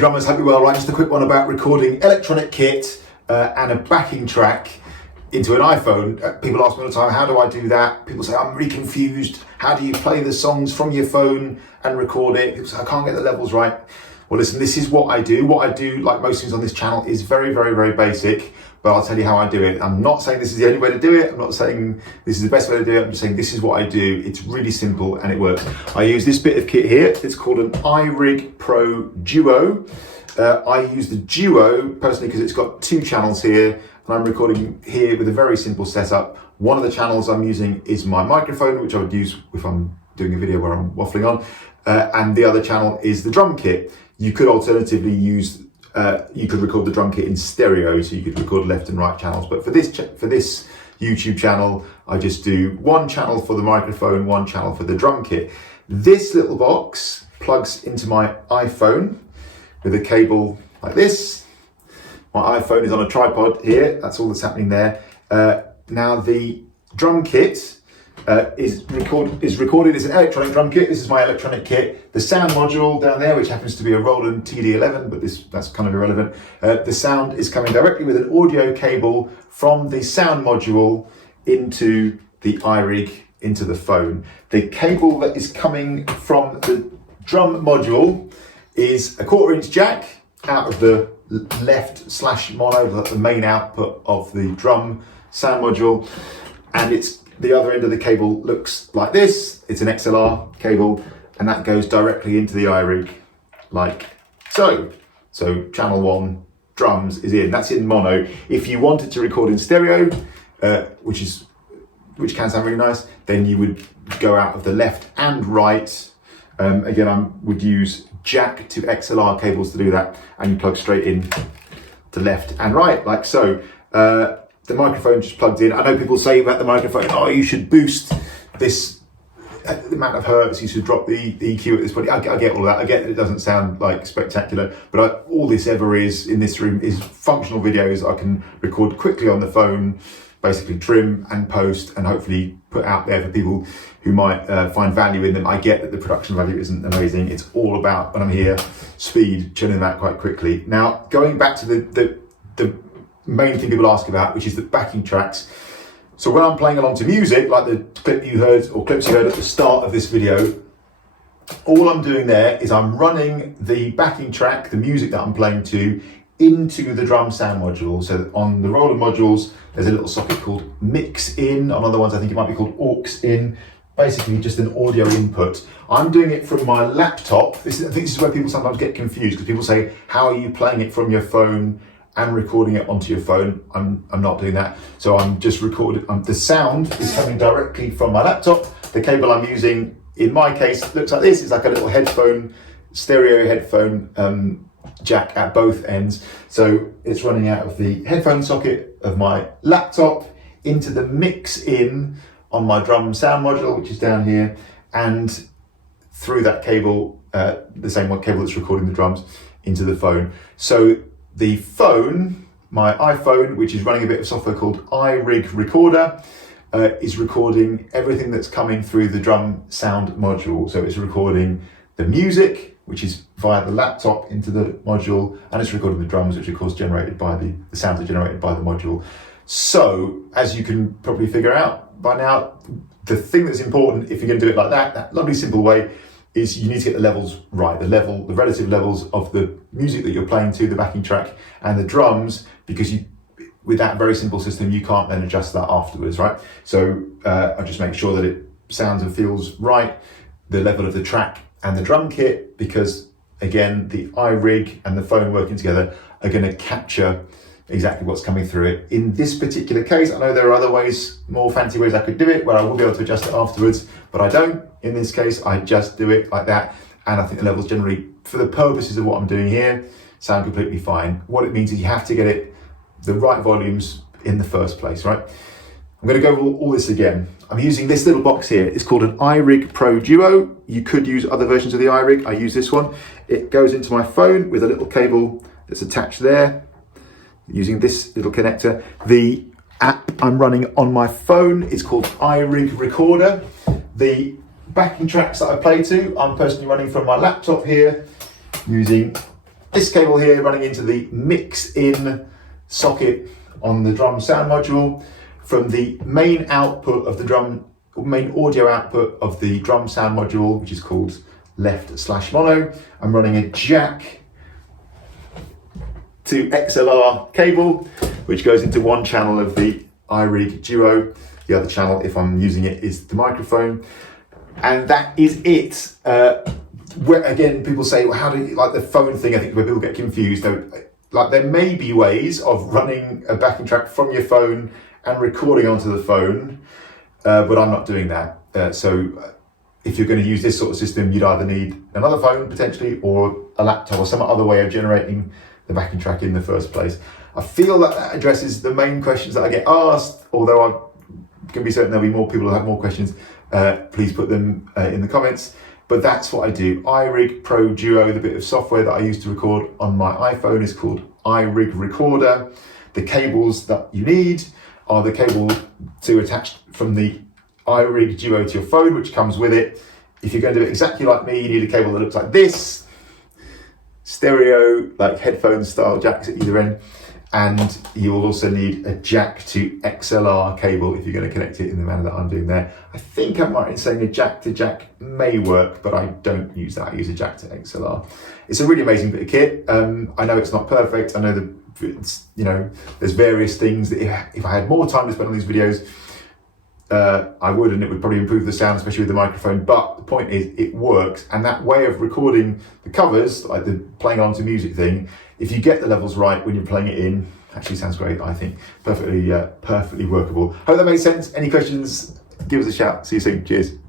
drummers, hope you're well. Right, just a quick one about recording electronic kit and a backing track into an iPhone. People ask me all the time, how do I do that? People say, I'm really confused. How do you play the songs from your phone and record it? People say, I can't get the levels right. Well, listen, this is what I do. What I do, like most things on this channel, is very, very, very basic, but I'll tell you how I do it. I'm not saying this is the only way to do it. I'm not saying this is the best way to do it. I'm just saying this is what I do. It's really simple and it works. I use this bit of kit here. It's called an iRig Pro Duo. I use the Duo personally because it's got 2 channels here, and I'm recording here with a very simple setup. One of the channels I'm using is my microphone, which I would use if I'm doing a video where I'm waffling on, and the other channel is the drum kit. You could alternatively use, you could record the drum kit in stereo, so you could record left and right channels. But for this YouTube channel, I just do 1 channel for the microphone, 1 channel for the drum kit. This little box plugs into my iPhone with a cable like this. My iPhone is on a tripod here. That's all that's happening there. Now the drum kit is recorded as an electronic drum kit. This is my electronic kit. The sound module down there, which happens to be a Roland TD11, but that's kind of irrelevant. The sound is coming directly with an audio cable from the sound module into the iRig, into the phone. The cable that is coming from the drum module is a 1/4" jack out of the left/mono, the main output of the drum sound module, and the other end of the cable looks like this. It's an XLR cable, and that goes directly into the iRig like so. So channel 1 drums is in. That's in mono. If you wanted to record in stereo, which can sound really nice, then you would go out of the left and right. Again, I would use jack to XLR cables to do that, and you plug straight in to left and right like so. The microphone just plugged in. I know people say about the microphone, oh, you should boost this the amount of hertz, you should drop the EQ at this point. I get all of that. I get that it doesn't sound like spectacular, but all this ever is in this room is functional videos I can record quickly on the phone, basically trim and post and hopefully put out there for people who might find value in them. I get that the production value isn't amazing. It's all about, when I'm here, speed, churning them out quite quickly. Now, going back to the main thing people ask about, which is the backing tracks. So when I'm playing along to music, like the clip you heard or clips you heard at the start of this video, all I'm doing there is I'm running the backing track, the music that I'm playing to, into the drum sound module. So on the Roland modules, there's a little socket called mix in. On other ones, I think it might be called aux in. Basically just an audio input. I'm doing it from my laptop. I think this is where people sometimes get confused, because people say, how are you playing it from your phone and recording it onto your phone? I'm not doing that. So I'm just recording, the sound is coming directly from my laptop. The cable I'm using, in my case, looks like this. It's like a little headphone, stereo headphone jack at both ends. So it's running out of the headphone socket of my laptop into the mix in on my drum sound module, which is down here, and through that cable, the same one cable that's recording the drums, into the phone. So the phone, my iPhone, which is running a bit of software called iRig Recorder, is recording everything that's coming through the drum sound module. So it's recording the music, which is via the laptop into the module, and it's recording the drums, which of course generated by the sounds are generated by the module. So, as you can probably figure out by now, the thing that's important, if you're going to do it like that lovely simple way, is you need to get the levels right, the relative levels of the music that you're playing to, the backing track, and the drums, because with that very simple system, you can't then adjust that afterwards, right? So I just make sure that it sounds and feels right, the level of the track and the drum kit, because again, the iRig and the phone working together are going to capture exactly what's coming through it. In this particular case, I know there are other ways, more fancy ways I could do it, where I will be able to adjust it afterwards, but I don't. In this case, I just do it like that, and I think the levels generally, for the purposes of what I'm doing here, sound completely fine. What it means is you have to get it the right volumes in the first place, right? I'm going to go over all this again. I'm using this little box here. It's called an iRig Pro Duo. You could use other versions of the iRig. I use this one. It goes into my phone with a little cable that's attached there, using this little connector. The app I'm running on my phone is called iRig Recorder. The backing tracks that I play to, I'm personally running from my laptop here, using this cable here running into the mix-in socket on the drum sound module. From the main output of the main audio output of the drum sound module, which is called left/mono, I'm running a jack to XLR cable, which goes into one channel of the iRig Duo. The other channel, if I'm using it, is the microphone. And that is it. Where, again, people say, well, how do you, like the phone thing, I think where people get confused. Like there may be ways of running a backing track from your phone and recording onto the phone, but I'm not doing that. So if you're going to use this sort of system, you'd either need another phone potentially, or a laptop, or some other way of generating the backing track in the first place. I feel that addresses the main questions that I get asked, although I can be certain there'll be more people who have more questions. Please put them in the comments. But that's what I do. iRig Pro Duo, the bit of software that I use to record on my iPhone, is called iRig Recorder. The cables that you need are the cable to attach from the iRig Duo to your phone, which comes with it. If you're going to do it exactly like me, you need a cable that looks like this. Stereo, like headphone style jacks at either end. And you will also need a jack to XLR cable if you're going to connect it in the manner that I'm doing there. I think I'm right in saying a jack to jack may work, but I don't use that. I use a jack to XLR. It's a really amazing bit of kit. I know it's not perfect. I know that there's various things that if I had more time to spend on these videos, I would, and it would probably improve the sound, especially with the microphone. But the point is, it works. And that way of recording the covers, like the playing onto music thing, if you get the levels right when you're playing it in, actually sounds great, I think. Perfectly workable. Hope that made sense. Any questions, give us a shout. See you soon. Cheers.